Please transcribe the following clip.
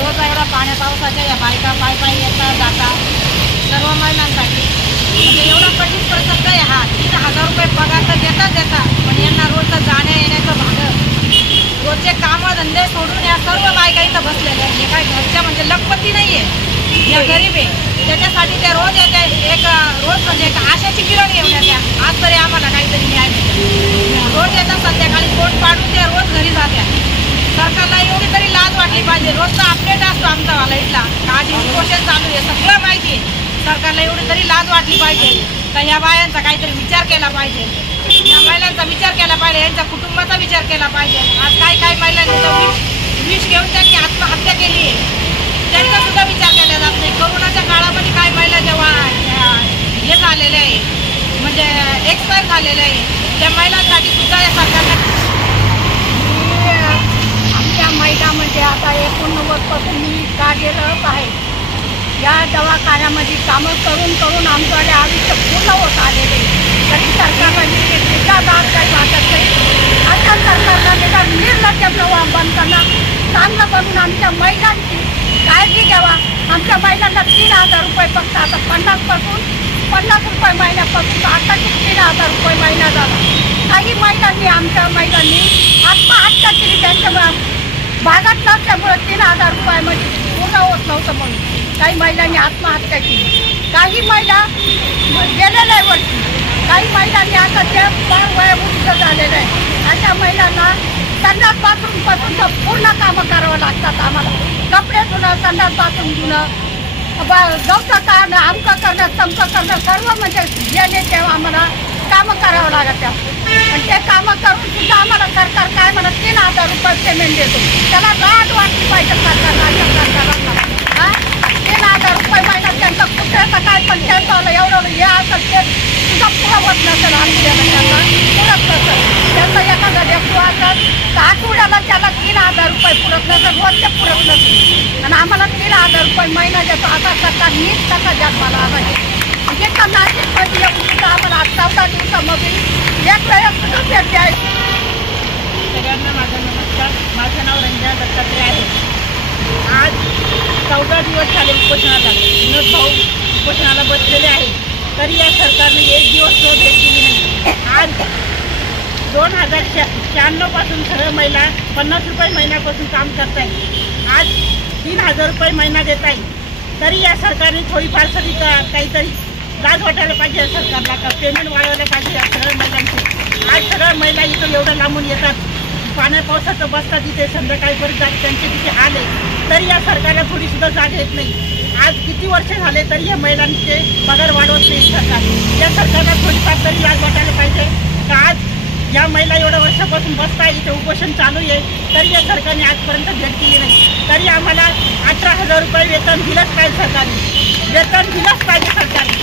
रोज एवढा पाण्या पावसाच्या या बायका पाय पाय येतात जातात सर्व महिलांसाठी म्हणजे एवढा कठीण प्रसंग आहे हा। 3000 रुपये पगार तर देता पण यांना रोजचं जाण्या येण्याचं भाडं रोजचे कामं धंदे सोडून या सर्व बायका इथं बसलेल्या आहेत। हे काय घरच्या म्हणजे लखपती नाही आहे, या गरीब आहे त्याच्यासाठी ते रोज येत्या एक रोज म्हणजे एक आशाची किरण घेऊन येत्या आज तरी आम्हाला काहीतरी न्याय मिळेल। रोज येतात संध्याकाळी पोट पाडून ते रोज घरी जात्या। सरकारला एवढी तरी लाज वाटली पाहिजे। रोजचा अपडेट असतो आमचा वाला इथला आज उपोषण चालू आहे सगळं माहिती आहे। सरकारला एवढी तरी लाज वाटली पाहिजे का या बायांचा काहीतरी विचार केला पाहिजे, या महिलांचा विचार केला पाहिजे, यांच्या कुटुंबाचा विचार केला पाहिजे। आज काही महिलांनी तर विष घेऊन त्यांनी आत्महत्या केली आहे त्यांचा सुद्धा विचार केला जात नाही। कोरोनाच्या काळामध्ये काही महिला जेव्हा हे झालेले आहे म्हणजे एक्सपायर झालेले आहे त्या महिलांसाठी सुद्धा या सरकारने आमच्या महिला म्हणजे आता 89 पासून मी कार्यरत आहे। या दवाखान्यामध्ये कामं करून आमच्याकडे आयुष्य पूर्ण होत आलेले तरी सरकारने निराधार काही वाटत नाही। आता सरकारनं निर्लज्जपणा बंद करणं चांगलं बनवून आमच्या महिलांची काळजी घ्यावा। आमच्या महिलांना 3000 रुपये फक्त आता 50 रुपये महिन्यापासून आता 3000 रुपये महिना झाला। काही महिलांनी आमच्या महिलांनी आत्महत्या केली त्यांच्या भागात नसल्यामुळे 3000 रुपयामध्ये पूर्ण होत नव्हतं म्हणून काही महिलांनी आत्महत्या केली। काही महिला गेलेल्या आहे वरती, काही महिलांनी आता ते फार वयोवृद्ध झालेलं आहे। अशा महिलांना संडास बाथरूमपासून तर पूर्ण कामं करावं लागतात आम्हाला। कपडे धुणं, संडास बाथरूम धुणं, गवतं काढणं, आमकं करणं, तमकं करणं सर्व म्हणजे गेले तेव्हा आम्हाला कामं करावं लागत आणि ते कामं करून सुद्धा आम्हाला सरकार काय म्हणत 3000 रुपये पेमेंट देतो। त्याला लाज वाटली पाहिजे सरकारला। 3000 रुपये महिना त्यांचा कुठेचं काय पण त्यांचं एवढं हे असं ते सुद्धा पुरवत नसेल आमच्याला त्यांना पुरत नसेल। त्यांचं एखादा व्यक्ती असेल तर आठवड्याला त्याला 3000 रुपये पुरत नसेल, रोजचे पुरत नसेल आणि आम्हाला 3000 रुपये महिना देतो। आता सरकार नीट कसा जन्माला आणायचे म्हणजे का नाशिकमध्ये सुद्धा आम्हाला 14 दिवसामध्ये एक वेळेस सुद्धा भेट द्यायची। सगळ्यांना माझा नमस्कार। माझं नाव रंजना दत्तात्रय आहे। आज 14 दिवस झाले उपोषणाला, विनोद भाऊ उपोषणाला बसलेले आहेत तरी या सरकारने एक दिवस भेट दिली नाही। आज 2096 पासून सर्व महिला 50 रुपये महिन्यापासून काम करत आहेत। आज 3000 रुपये महिना देत आहे तरी या सरकारने थोडीफार तरी काहीतरी लाज वाटायला पाहिजे सरकारला का पेमेंट वाढवायला पाहिजे या सगळ्या महिलांची। आज सगळ्या महिला इथं एवढं लांबून येतात, पाण्या पावसाचं बसतात तिथे संध्याकाळपर्यंत जात त्यांचे तिथे हाल आहे तरी या सरकारला थोडीसुद्धा जाग येत नाही। आज किती वर्ष झाले तरी या महिलांचे पगार वाढवत नाही सरकार। या सरकारला थोडीफार तरी लाज वाटायला पाहिजे का आज या महिला एवढ्या वर्षापासून बसताय इथे उपोषण चालू आहे तरी या सरकारने आजपर्यंत भेट दिली नाही। तरी आम्हाला 18,000 रुपये वेतन दिलंच पाहिजे सरकारने, वेतन दिलंच पाहिजे सरकारने।